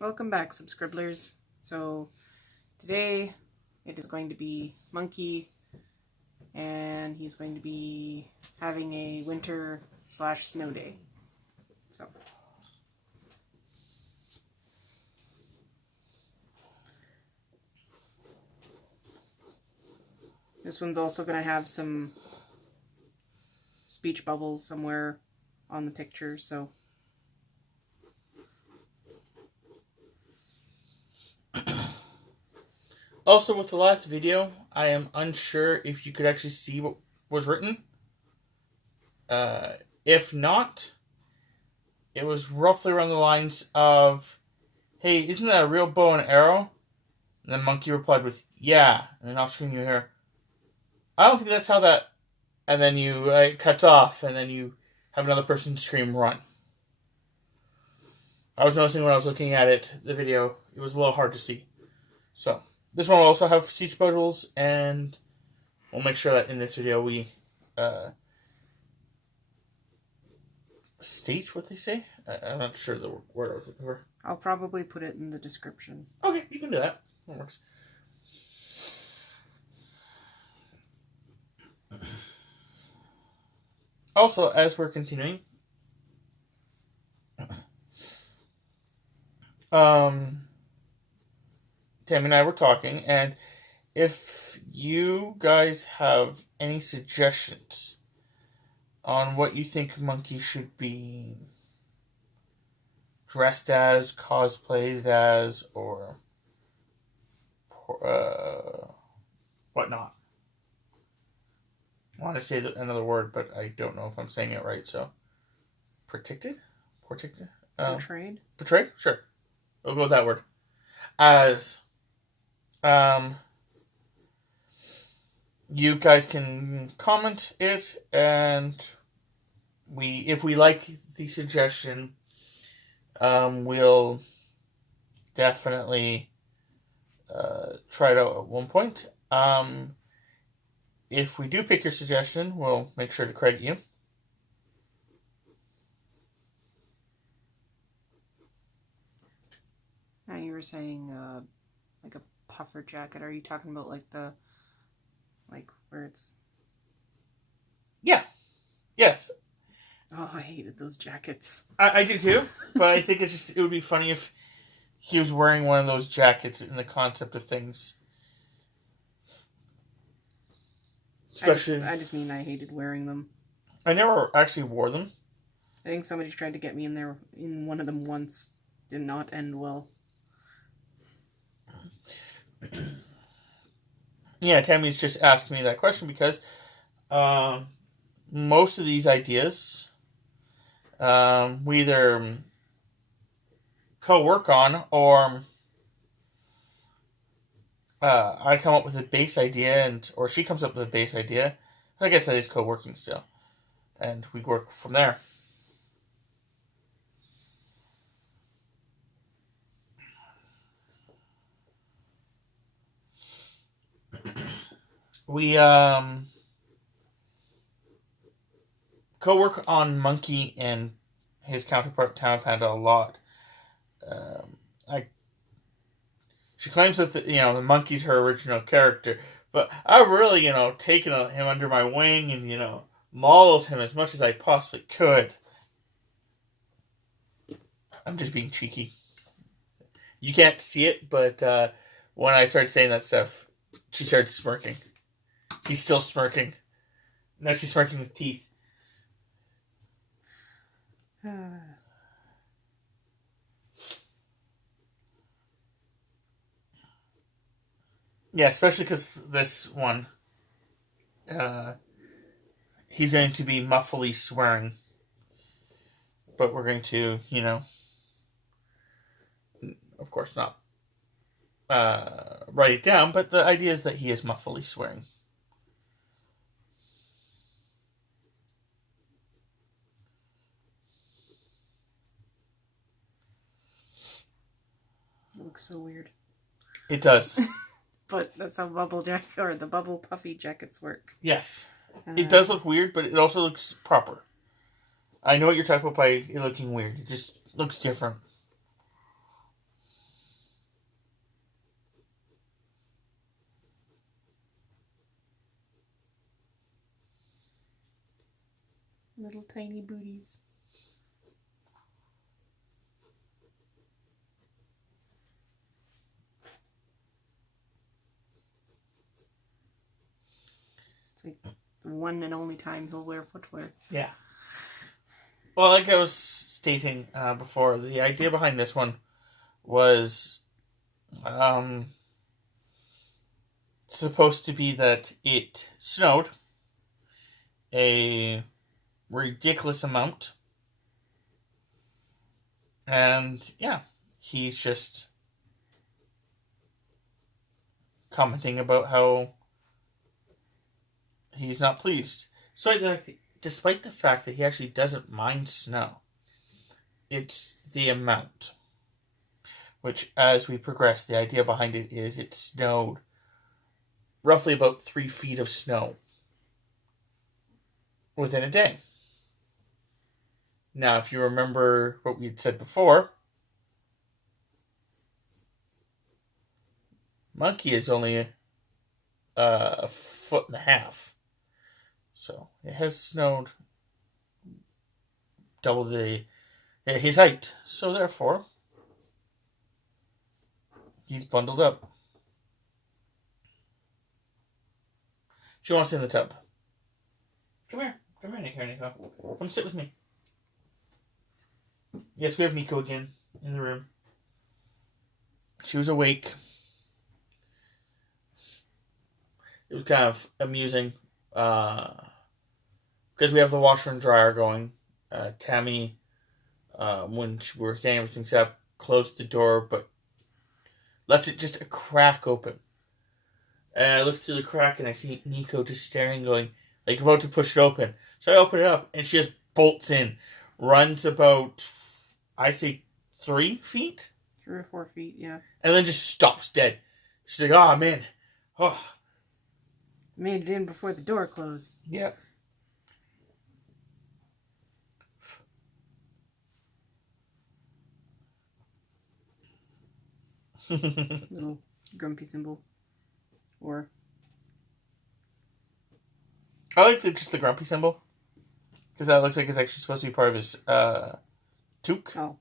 Welcome back, subscribblers. So today it is going to be Monkey, and he's going to be having a winter/snow day. So this one's also going to have some speech bubbles somewhere on the picture, so also, with the last video, I am unsure if you could actually see what was written. If not, it was roughly around the lines of, "Hey, isn't that a real bow and arrow?" And then Monkey replied with, "Yeah." And then off screen you hear, "I don't think that's how that..." And then it cuts off, and then you have another person scream, "Run." I was noticing when I was looking at it, the video, it was a little hard to see. So, this one will also have speech bubbles, and we'll make sure that in this video we state what they say. I'm not sure the word I was looking for. I'll probably put it in the description. Okay, you can do that. That works. Also, as we're continuing, Tammy and I were talking, and if you guys have any suggestions on what you think Monkey should be dressed as, cosplayed as, or whatnot. I want to say another word, but I don't know if I'm saying it right, so... Portrayed? Portrayed? Sure. We'll go with that word. As... you guys can comment it, and if we like the suggestion, we'll definitely try it out at one point. If we do pick your suggestion, we'll make sure to credit you. Now you were saying like a puffer jacket. Are you talking about like where it's... Yeah. Yes. Oh, I hated those jackets. I do too, but I think it would be funny if he was wearing one of those jackets in the concept of things. Especially, I just mean I hated wearing them. I never actually wore them. I think somebody tried to get me in one of them once. Did not end well. Yeah, Tammy's just asking me that question because most of these ideas we either co-work on, or I come up with a base idea, or she comes up with a base idea. I guess that is co-working still, and we work from there. We co-work on Monkey and his counterpart Town Panda a lot. She claims that the Monkey's her original character, but I've really taken him under my wing and modeled him as much as I possibly could. I'm just being cheeky. You can't see it, but when I started saying that stuff, she started smirking. She's still smirking. Now she's smirking with teeth. Yeah, especially because this one, he's going to be muffly swearing. But we're going to, of course not write it down, but the idea is that he is muffly swearing. It looks so weird. It does. But that's how the bubble puffy jackets work. Yes. It does look weird, but it also looks proper. I know what you're talking about by it looking weird. It just looks different. Little tiny booties. It's like the one and only time he'll wear footwear. Yeah. Well, like I was stating before, the idea behind this one was supposed to be that it snowed a ridiculous amount. And, yeah, he's just commenting about how he's not pleased. So, despite the fact that he actually doesn't mind snow, it's the amount. Which, as we progress, the idea behind it is it snowed roughly about 3 feet of snow within a day. Now, if you remember what we had said before, Monkey is only a foot and a half. So, it has snowed double his height. So, therefore, he's bundled up. She wants in the tub. Come here, Nico. Come sit with me. Yes, we have Nico again in the room. She was awake. It was kind of amusing because we have the washer and dryer going. Tammy, when we were getting everything set up, closed the door but left it just a crack open. And I looked through the crack and I see Nico just staring, going, like, about to push it open. So I open it up and she just bolts in. Runs about, I say, 3 feet? 3 or 4 feet, yeah. And then just stops dead. She's like, oh, man. Oh. Made it in before the door closed. Yeah. Little grumpy symbol. Or... I like just the grumpy symbol. Because that looks like it's actually supposed to be part of his toque. Oh,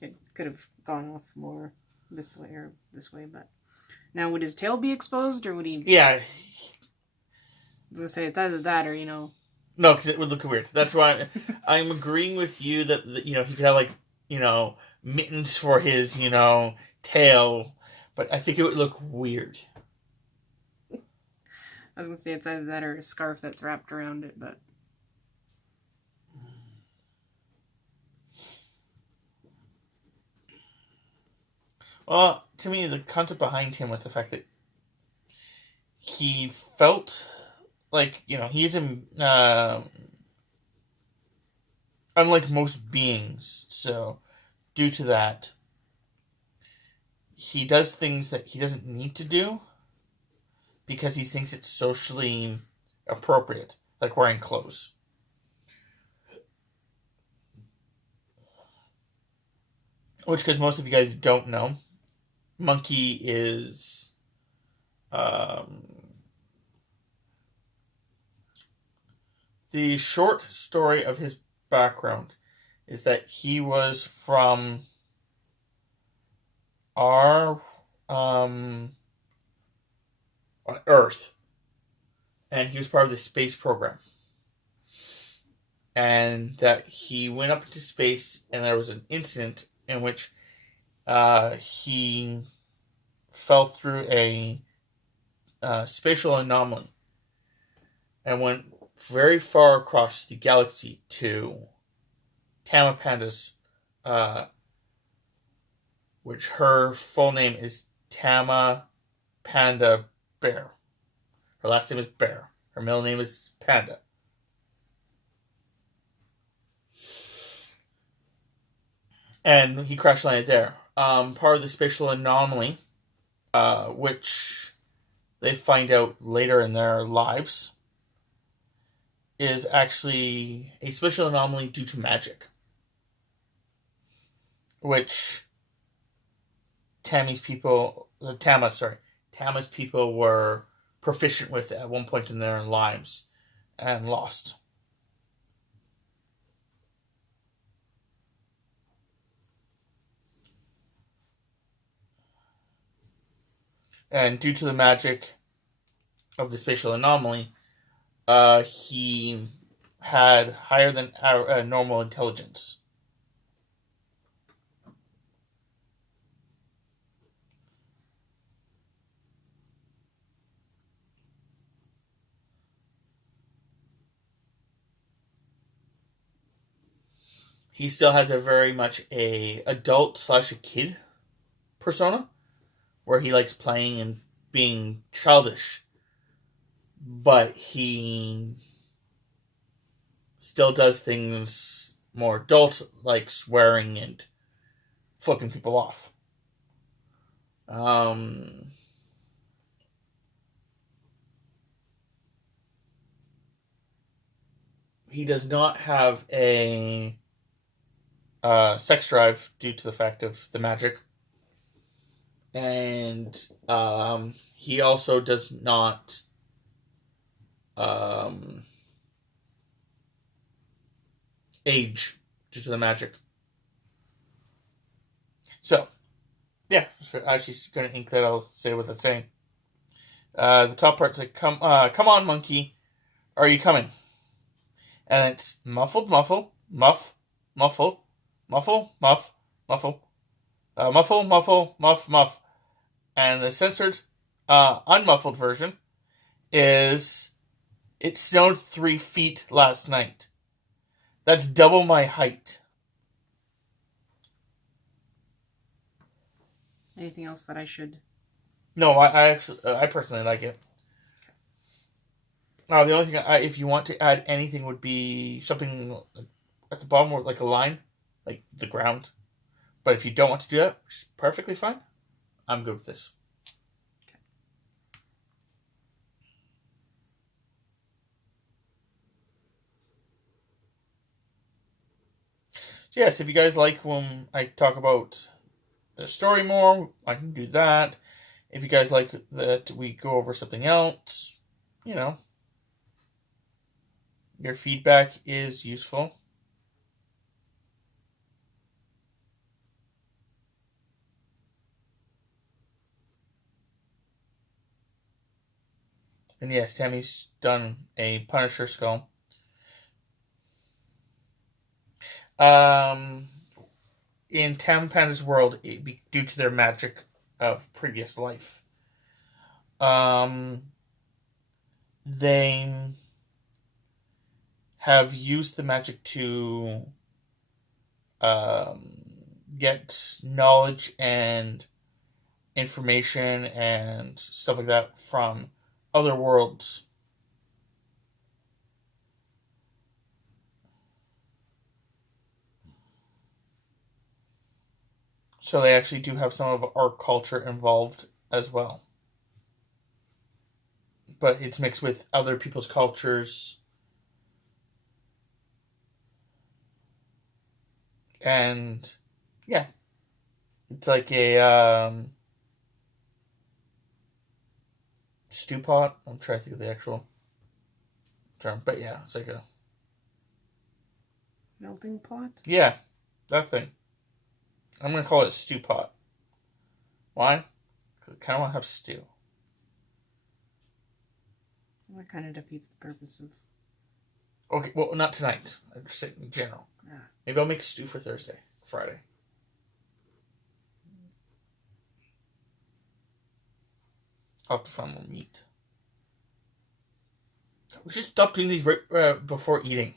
it could have gone off more this way or this way, but... Now, would his tail be exposed, or would he... Yeah. I was going to say, it's either that or, No, because it would look weird. That's why I'm agreeing with you that, he could have, like, mittens for his, tail. But I think it would look weird. I was going to say it's either that or a scarf that's wrapped around it, but... Well, to me, the concept behind him was the fact that he felt like, he's unlike most beings. So, due to that, he does things that he doesn't need to do because he thinks it's socially appropriate, like wearing clothes. Which, because most of you guys don't know, Monkey is the short story of his background is that he was from our Earth, and he was part of the space program, and that he went up into space, and there was an incident in which he fell through a spatial anomaly and went very far across the galaxy to Tama Panda's, which her full name is Tama Panda Bear. Her last name is Bear. Her middle name is Panda. And he crash landed there. Part of the spatial anomaly, which they find out later in their lives, is actually a spatial anomaly due to magic. Which Tama's people were proficient with at one point in their lives and lost. And due to the magic of the spatial anomaly, he had higher than our normal intelligence. He still has a very much a adult / a kid persona, where he likes playing and being childish, but he still does things more adult, like swearing and flipping people off. He does not have a sex drive due to the fact of the magic. And he also does not age due to the magic. So, yeah, as she's going to ink that, I'll say what that's saying. The top part's like, come on, monkey. Are you coming? And it's muffled, muffle, muff, muffle, muffle, muff, muffle, muffle, muffle, muff, muff. And the censored, unmuffled version is, it snowed 3 feet last night. That's double my height. Anything else that I should? No, I personally like it. The only thing, if you want to add anything, would be something at the bottom, like a line, like the ground. But if you don't want to do that, which is perfectly fine, I'm good with this. Okay. So yes, if you guys like when I talk about the story more, I can do that. If you guys like that we go over something else, your feedback is useful. And yes, Tammy's done a Punisher skull. In Tam Panda's world, due to their magic of previous life, they have used the magic to get knowledge and information and stuff like that from other worlds. So they actually do have some of our culture involved as well. But it's mixed with other people's cultures. And yeah, it's like a stew pot. I'm trying to think of the actual term, but yeah, it's like a Melting pot? Yeah, that thing. I'm going to call it a stew pot. Why? Because I kind of want to have stew. Well, that kind of defeats the purpose of... Okay, well, not tonight. I'm just saying in general. Yeah. Maybe I'll make stew for Thursday, Friday. I'll have to find more meat. We should stop doing these right before eating.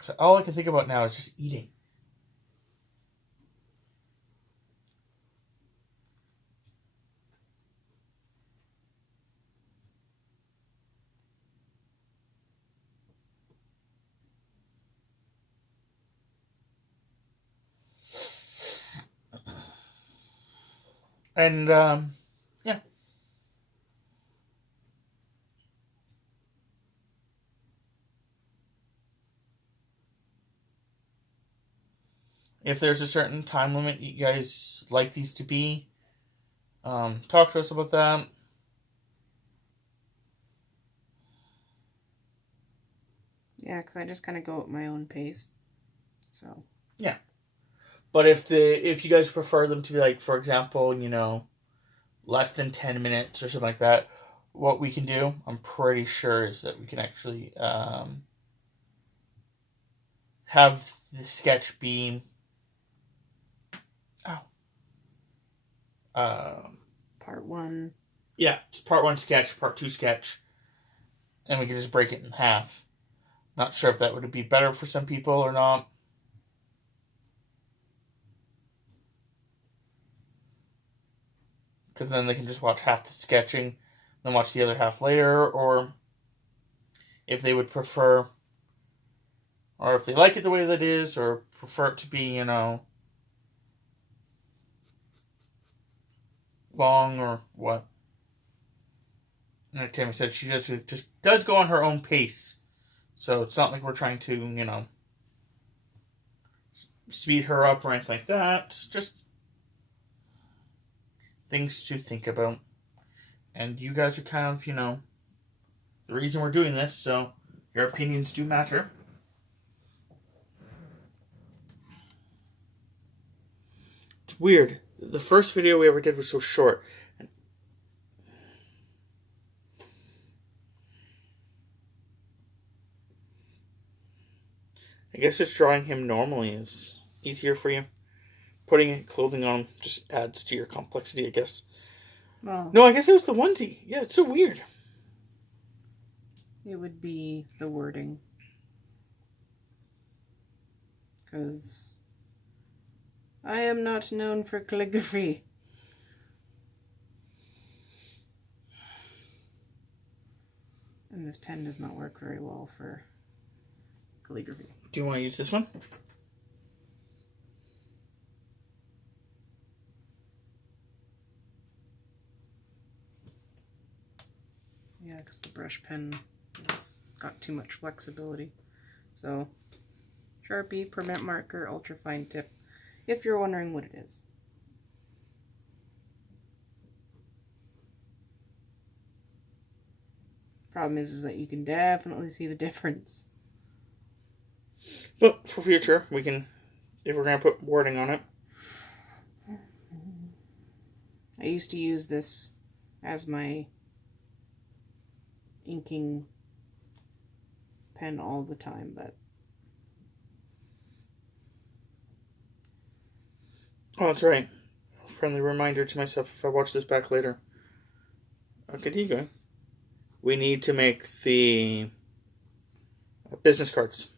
So all I can think about now is just eating. And, yeah. If there's a certain time limit you guys like these to be, talk to us about that. Yeah, because I just kind of go at my own pace. So. Yeah. But if you guys prefer them to be like, for example, less than 10 minutes or something like that, what we can do, I'm pretty sure, is that we can actually have the sketch be Part 1. Yeah, it's part 1 sketch, part 2 sketch, and we can just break it in half. Not sure if that would be better for some people or not. Because then they can just watch half the sketching, then watch the other half later, or if they would prefer, or if they like it the way that it is, or prefer it to be, long or what. And like Tammy said, she just does go on her own pace. So it's not like we're trying to, speed her up or anything like that. Just things to think about. And you guys are kind of, the reason we're doing this, so your opinions do matter. It's weird. The first video we ever did was so short. I guess just drawing him normally is easier for you. Putting clothing on him just adds to your complexity, I guess. Well, no, I guess it was the onesie. Yeah, it's so weird. It would be the wording. Because I am not known for calligraphy. And this pen does not work very well for calligraphy. Do you want to use this one? Yeah, because the brush pen has got too much flexibility. So, Sharpie, permanent marker, ultrafine tip, if you're wondering what it is. Problem is that you can definitely see the difference. But for future, we can, if we're going to put wording on it. I used to use this as my inking pen all the time, but... Oh, that's right. Friendly reminder to myself if I watch this back later. Okay, here you go. We need to make the business cards.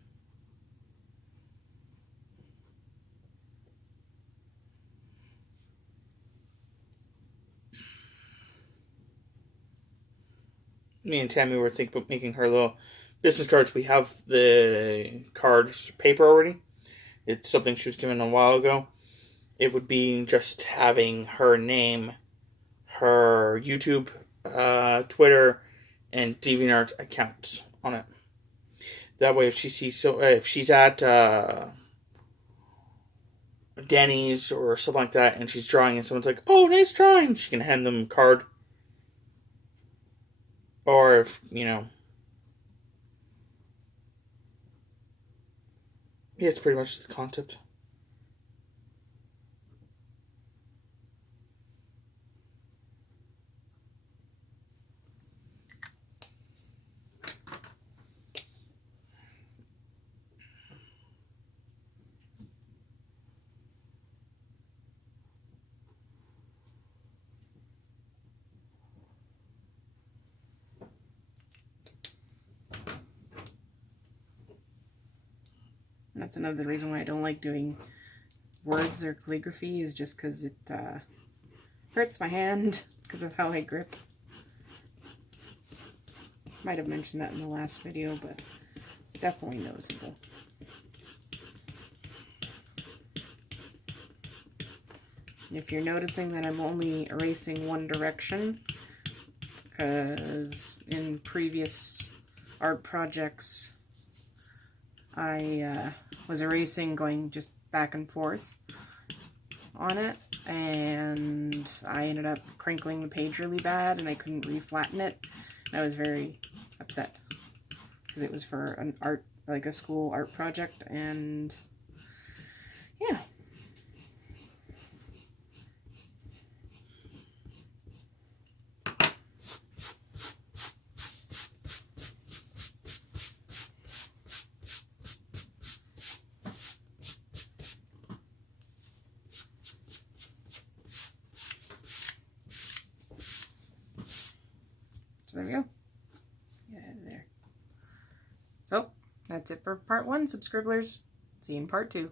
Me and Tammy were thinking about making her little business cards. We have the card paper already. It's something she was given a while ago. It would be just having her name, her YouTube, Twitter, and DeviantArt accounts on it. That way, if she's at Denny's or something like that, and she's drawing, and someone's like, "Oh, nice drawing," she can hand them a card. Or if, yeah, it's pretty much the concept. That's another reason why I don't like doing words or calligraphy, is just because it hurts my hand because of how I grip. Might have mentioned that in the last video, but it's definitely noticeable. And if you're noticing that I'm only erasing one direction, it's because in previous art projects I was erasing going just back and forth on it, and I ended up crinkling the page really bad and I couldn't reflatten it. And I was very upset because it was for an art, like a school art project, and yeah. So there we go. Yeah, there. So that's it for part 1, Subscribblers. See you in part 2.